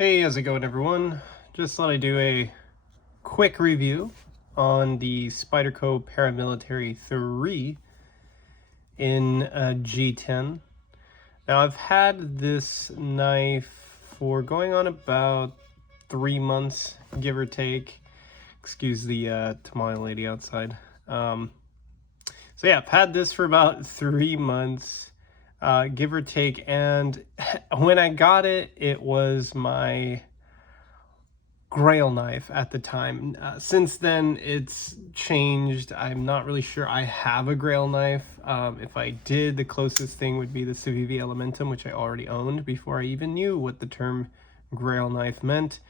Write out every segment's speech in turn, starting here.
Hey, how's it going, everyone? Just thought I'd do a quick review on the Spyderco Paramilitary 3 in G10. Now, I've had this knife for going on about 3 months, give or take. Excuse the tamale lady outside. So yeah, I've had this for about 3 months, give or take, and when I got it, it was my grail knife at the time. Since then, it's changed. I'm not really sure I have a grail knife. If I did, the closest thing would be the Civivi Elementum, which I already owned before I even knew what the term grail knife meant.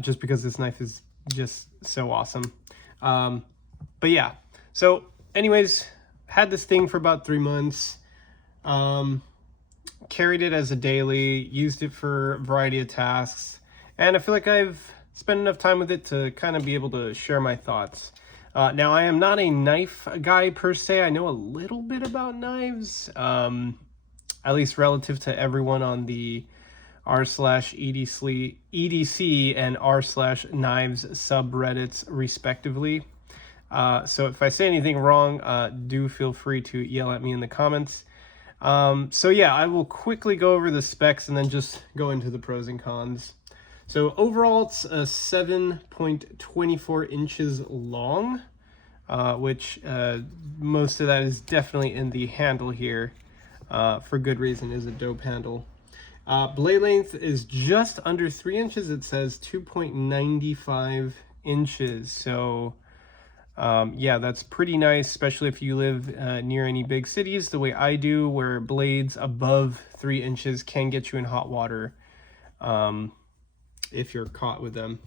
Just because this knife is just so awesome. But yeah, so anyways, had this thing for about 3 months. Carried it as a daily, used it for a variety of tasks, and I feel like I've spent enough time with it to kind of be able to share my thoughts. Now, I am not a knife guy per se. I know a little bit about knives, at least relative to everyone on the r/EDC and r/knives subreddits respectively. So if I say anything wrong, do feel free to yell at me in the comments. So yeah, I will quickly go over the specs and then just go into the pros and cons. So overall, it's 7.24 inches long, which most of that is definitely in the handle here, for good reason. Is a dope handle. Blade length is just under 3 inches. It says 2.95 inches. So yeah, that's pretty nice, especially if you live near any big cities, the way I do, where blades above 3 inches can get you in hot water if you're caught with them.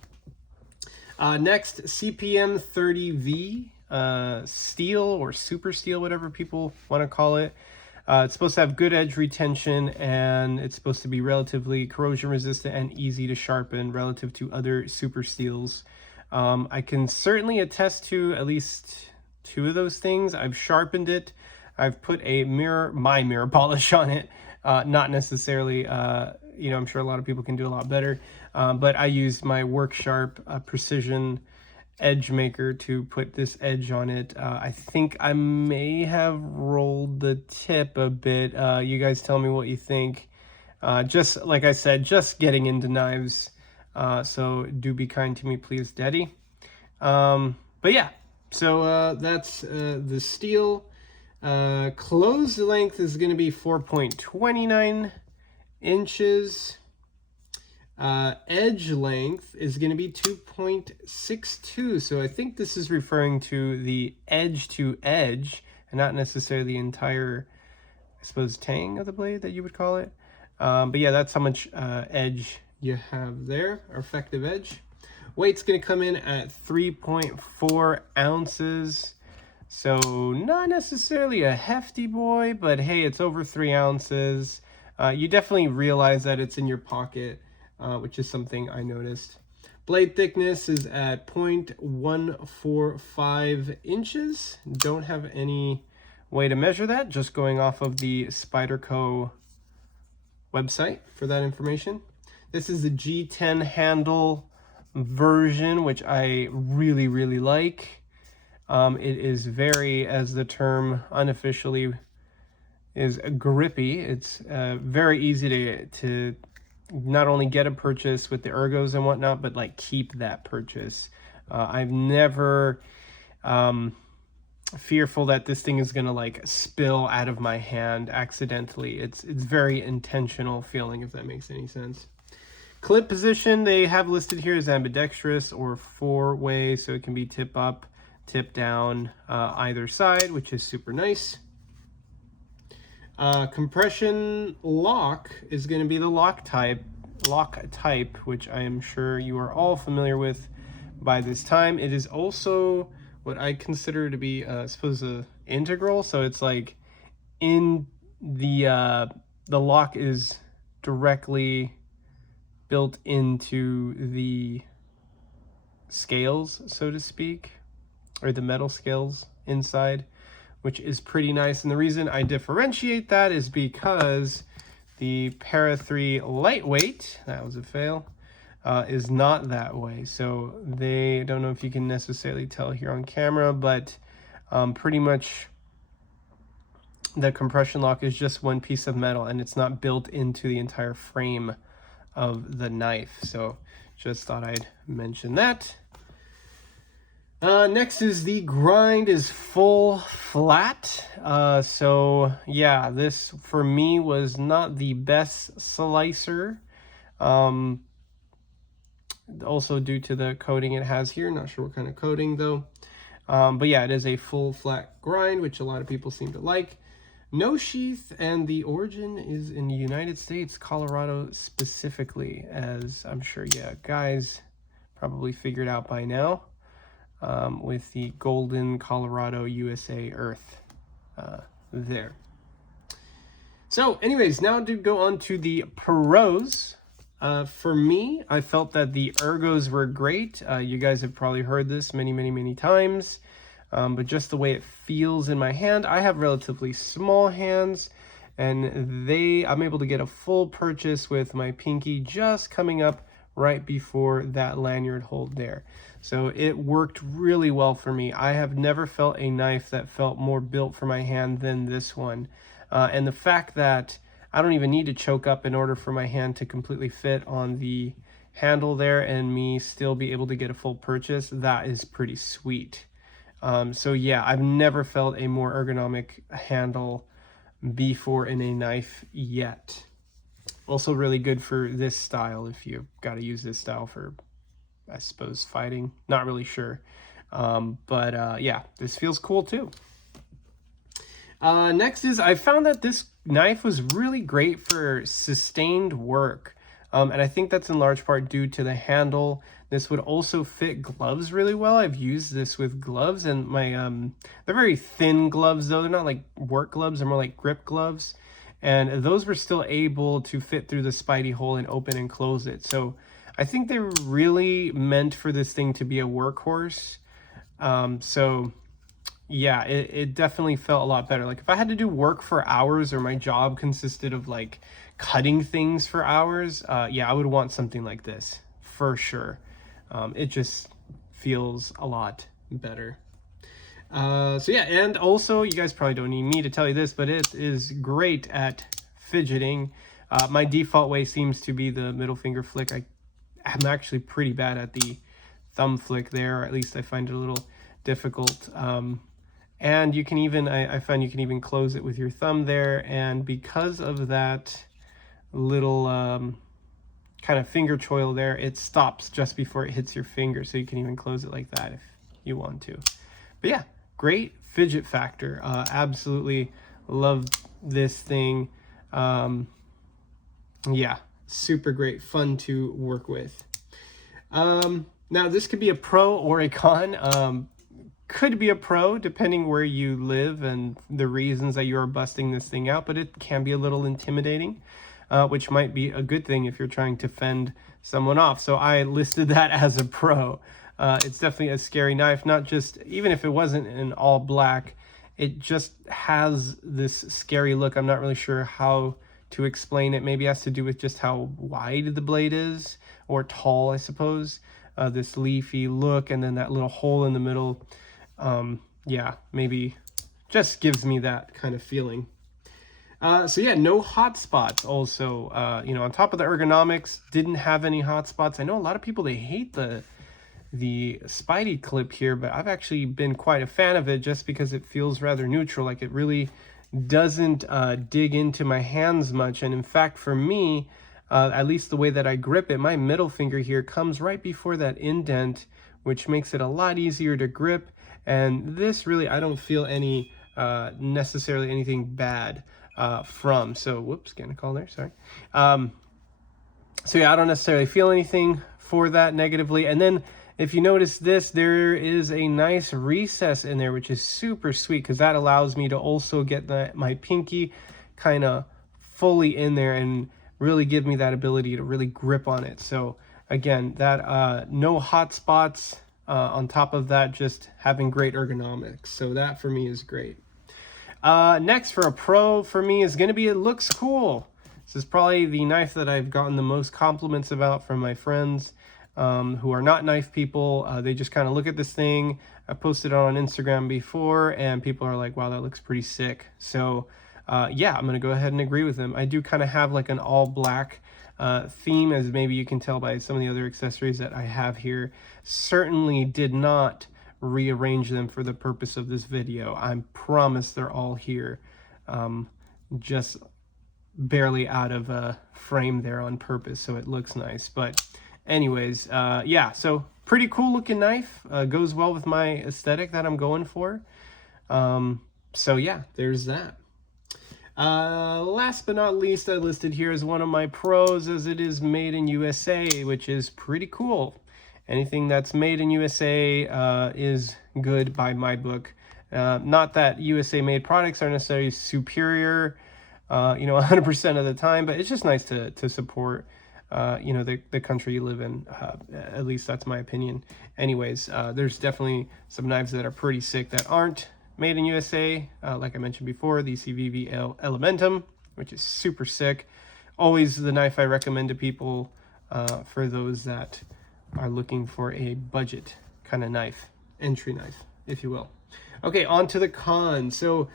Next, CPM 30V steel or super steel, whatever people want to call it. It's supposed to have good edge retention, and it's supposed to be relatively corrosion resistant and easy to sharpen relative to other super steels. I can certainly attest to at least 2 of those things. I've sharpened it. I've put my mirror polish on it. Not necessarily, I'm sure a lot of people can do a lot better. But I used my Work Sharp Precision edge maker to put this edge on it. I think I may have rolled the tip a bit. You guys tell me what you think. Just like I said, just getting into knives. So do be kind to me, please, Daddy. But yeah, so that's the steel. Closed length is going to be 4.29 inches. Edge length is going to be 2.62. So I think this is referring to the edge to edge and not necessarily the entire, I suppose, tang of the blade that you would call it. But yeah, that's how much edge you have there, or effective edge. Weight's going to come in at 3.4 ounces. So not necessarily a hefty boy, but hey, it's over 3 ounces. You definitely realize that it's in your pocket, which is something I noticed. Blade thickness is at 0.145 inches. Don't have any way to measure that, just going off of the Spyderco website for that information. This is the G10 handle version, which I really, really like. It is very, as the term unofficially is, grippy. It's very easy to not only get a purchase with the ergos and whatnot, but like keep that purchase. I've never fearful that this thing is gonna like spill out of my hand accidentally. It's very intentional feeling, if that makes any sense. Clip position they have listed here is ambidextrous or 4-way, so it can be tip up, tip down, either side, which is super nice. Compression lock is going to be the lock type, which I am sure you are all familiar with by this time. It is also what I consider to be, I suppose, integral. So it's like in the lock is directly built into the scales, so to speak, or the metal scales inside, which is pretty nice. And the reason I differentiate that is because The Para 3 Lightweight, that was a fail, is not that way. So they, don't know if you can necessarily tell here on camera, but pretty much the compression lock is just one piece of metal and it's not built into the entire frame of the knife. So just thought I'd mention that. Next is the GrindFull-Flat. So yeah, this for me was not the best slicer. Also due to the coating it has here, not sure what kind of coating though. But yeah, it is a full flat grind, which a lot of people seem to like. No sheath, and the origin is in the United States, Colorado specifically, as I'm sure guys probably figured out by now. With the golden Colorado USA earth there. So anyways, now to go on to the pros. For me, I felt that the ergos were great. You guys have probably heard this many times, but just the way it feels in my hand, I have relatively small hands, and I'm able to get a full purchase with my pinky just coming up right before that lanyard hold there. So it worked really well for me. I have never felt a knife that felt more built for my hand than this one. And the fact that I don't even need to choke up in order for my hand to completely fit on the handle there and me still be able to get a full purchase, that is pretty sweet. So yeah, I've never felt a more ergonomic handle before in a knife yet. Also really good for this style if you've got to use this style for, I suppose, fighting. Not really sure. Yeah, this feels cool too. Next is, I found that this knife was really great for sustained work. And I think that's in large part due to the handle. This would also fit gloves really well. I've used this with gloves, and my they're very thin gloves though. They're not like work gloves, they're more like grip gloves. And those were still able to fit through the Spidey hole and open and close it. So I think they were really meant for this thing to be a workhorse. So yeah, it definitely felt a lot better. Like if I had to do work for hours, or my job consisted of like cutting things for hours, yeah, I would want something like this for sure. It just feels a lot better. So yeah, and also, you guys probably don't need me to tell you this, but it is great at fidgeting. My default way seems to be the middle finger flick. I'm actually pretty bad at the thumb flick there, or at least I find it a little difficult. And you can even, I find you can even close it with your thumb there, and because of that little kind of finger choil there, it stops just before it hits your finger, so you can even close it like that if you want to. But yeah, great fidget factor. Absolutely love this thing. Yeah, super great, fun to work with. Now this could be a pro or a con. Could be a pro depending where you live and the reasons that you are busting this thing out, but it can be a little intimidating, which might be a good thing if you're trying to fend someone off. So I listed that as a pro. It's definitely a scary knife, not just, even if it wasn't in all black, it just has this scary look. I'm not really sure how to explain it. Maybe it has to do with just how wide the blade is, or tall, I suppose. This leafy look, and then that little hole in the middle. Yeah, maybe just gives me that kind of feeling. So yeah, no hot spots also. You know, on top of the ergonomics, didn't have any hot spots. I know a lot of people, they hate the Spidey clip here, but I've actually been quite a fan of it just because it feels rather neutral. Like it really doesn't dig into my hands much. And in fact, for me, at least the way that I grip it, my middle finger here comes right before that indent, which makes it a lot easier to grip. And this really, I don't feel any necessarily anything bad from. So whoops, getting a call there, sorry. So yeah, I don't necessarily feel anything for that negatively. And then if you notice this, there is a nice recess in there, which is super sweet, because that allows me to also get my pinky kind of fully in there and really give me that ability to really grip on it. So again, that no hot spots, on top of that, just having great ergonomics. So that for me is great. Next, for a pro for me, is going to be, it looks cool. This is probably the knife that I've gotten the most compliments about from my friends who are not knife people. They just kind of look at this thing. I posted it on Instagram before, and people are like, wow, that looks pretty sick. So yeah, I'm going to go ahead and agree with them. I do kind of have like an all black theme, as maybe you can tell by some of the other accessories that I have here. Certainly did not rearrange them for the purpose of this video. I promise they're all here. Just barely out of a frame there on purpose so it looks nice. But anyways, yeah, so pretty cool looking knife. Goes well with my aesthetic that I'm going for. So yeah, there's that. Last but not least, I listed here as one of my pros, as it is made in USA, which is pretty cool. Anything that's made in USA is good by my book. Not that USA made products are necessarily superior, you know, 100% of the time, but it's just nice to support, you know, the country you live in. At least that's my opinion. Anyways, there's definitely some knives that are pretty sick that aren't made in USA. Like I mentioned before, the CVV Elementum, which is super sick. Always the knife I recommend to people for those that are looking for a budget kind of knife, entry knife, if you will. Okay, on to the cons. So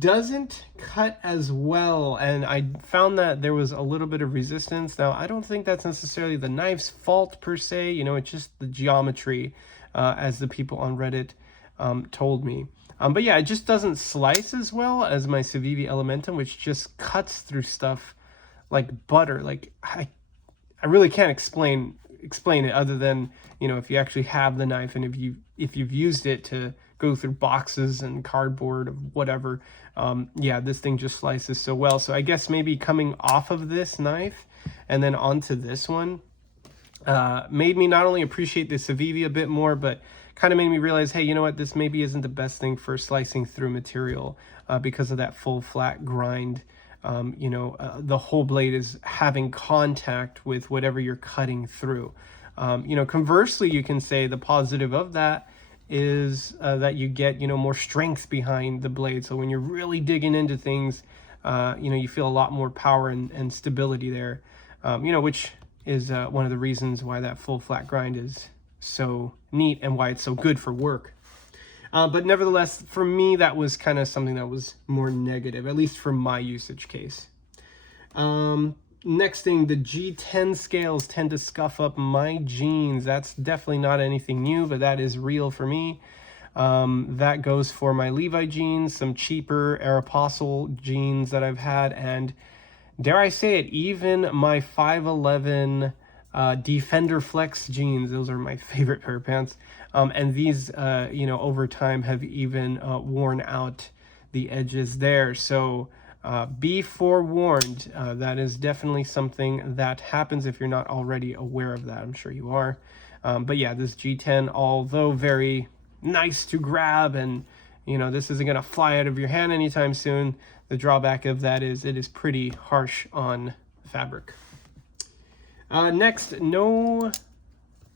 doesn't cut as well, and I found that there was a little bit of resistance. Now, I don't think that's necessarily the knife's fault per se, you know, it's just the geometry, as the people on Reddit told me. But yeah, it just doesn't slice as well as my Civivi Elementum, which just cuts through stuff like butter. Like I really can't explain it other than, you know, if you actually have the knife and if you've used it to go through boxes and cardboard or whatever, yeah, this thing just slices so well. So I guess maybe coming off of this knife and then onto this one made me not only appreciate the Civivi a bit more, but kind of made me realize, hey, you know what, this maybe isn't the best thing for slicing through material because of that full flat grind. You know, the whole blade is having contact with whatever you're cutting through. You know, conversely, you can say the positive of that is that you get, you know, more strength behind the blade. So when you're really digging into things, you know, you feel a lot more power and stability there, you know, which is one of the reasons why that full flat grind is so neat and why it's so good for work. But nevertheless, for me, that was kind of something that was more negative, at least for my usage case. Next thing, the G10 scales tend to scuff up my jeans. That's definitely not anything new, but that is real for me. That goes for my Levi jeans, some cheaper Aeropostale jeans that I've had, and dare I say it, even my 511 Defender Flex jeans. Those are my favorite pair of pants. And these, you know, over time have even worn out the edges there. So be forewarned. That is definitely something that happens if you're not already aware of that. I'm sure you are. But yeah, this G10, although very nice to grab, and, you know, this isn't going to fly out of your hand anytime soon, the drawback of that is it is pretty harsh on fabric. Next, no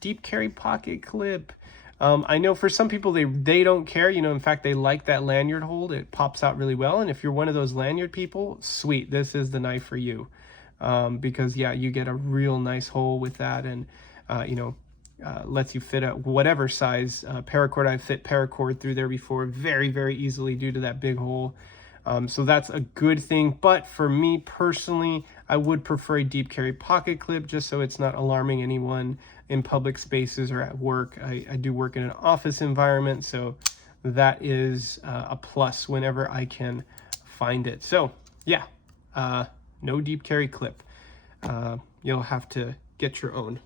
deep carry pocket clip. I know for some people they don't care, you know, in fact they like that lanyard hold. It pops out really well, and if you're one of those lanyard people, sweet, this is the knife for you. Because yeah, you get a real nice hole with that, and you know, lets you fit a whatever size paracord. I've fit paracord through there before very, very easily due to that big hole. So that's a good thing, but for me personally, I would prefer a deep carry pocket clip just so it's not alarming anyone in public spaces or at work. I do work in an office environment, so that is a plus whenever I can find it. So yeah, no deep carry clip. You'll have to get your own.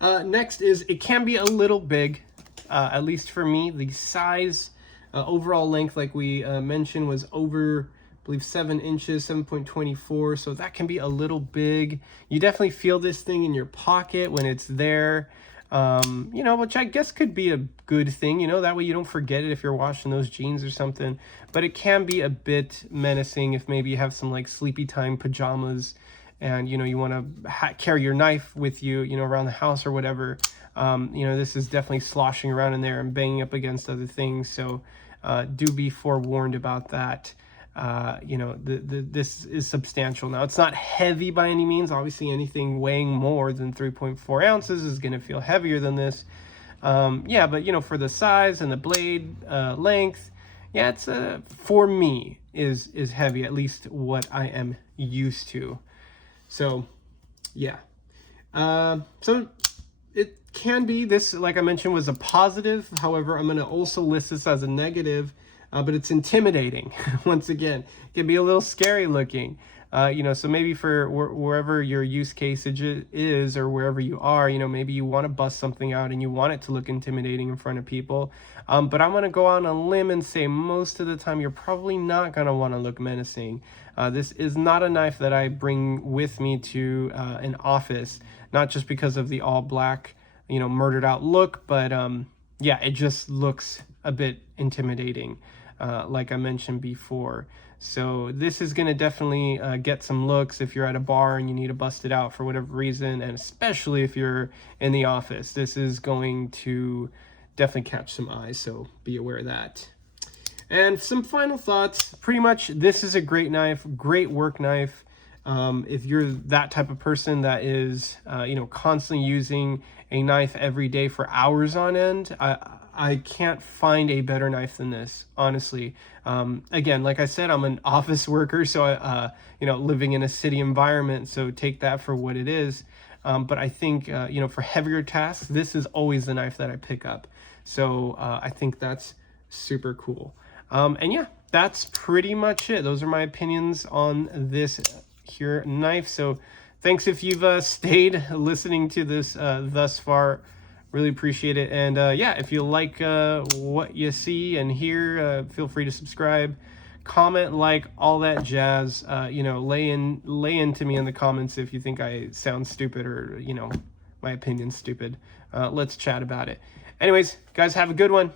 Next is, it can be a little big, at least for me. The size, overall length, like we mentioned, was over, I believe, 7 inches, 7.24, so that can be a little big. You definitely feel this thing in your pocket when it's there, you know, which I guess could be a good thing, you know, that way you don't forget it if you're washing those jeans or something. But it can be a bit menacing if maybe you have some like sleepy time pajamas and, you know, you want to carry your knife with you, you know, around the house or whatever. You know, this is definitely sloshing around in there and banging up against other things, so do be forewarned about that. you know, this is substantial. Now, it's not heavy by any means. Obviously, anything weighing more than 3.4 ounces is going to feel heavier than this. Yeah, but you know, for the size and the blade length, yeah, it's for me is heavy, at least what I am used to. So yeah, so it can be, this, like I mentioned, was a positive. However, I'm going to also list this as a negative, but it's intimidating. Once again, it can be a little scary looking. You know, so maybe for wherever your use case is, or wherever you are, you know, maybe you want to bust something out and you want it to look intimidating in front of people. But I'm going to go on a limb and say most of the time you're probably not going to want to look menacing. This is not a knife that I bring with me to an office, not just because of the all black, you know, murdered out look, but yeah, it just looks a bit intimidating, like I mentioned before. So this is going to definitely get some looks if you're at a bar and you need to bust it out for whatever reason, and especially if you're in the office. This is going to definitely catch some eyes, so be aware of that. And some final thoughts. Pretty much, this is a great knife, great work knife. If you're that type of person that is, you know, constantly using a knife every day for hours on end, I can't find a better knife than this, honestly. Again, like I said, I'm an office worker, so you know, living in a city environment, so take that for what it is. But I think, you know, for heavier tasks, this is always the knife that I pick up. So I think that's super cool. And yeah, that's pretty much it. Those are my opinions on this here knife. So thanks if you've stayed listening to this thus far. Really appreciate it. And yeah, if you like what you see and hear, feel free to subscribe, comment, like, all that jazz. You know, lay into me in the comments if you think I sound stupid, or, you know, my opinion's stupid. Let's chat about it. Anyways, guys, have a good one.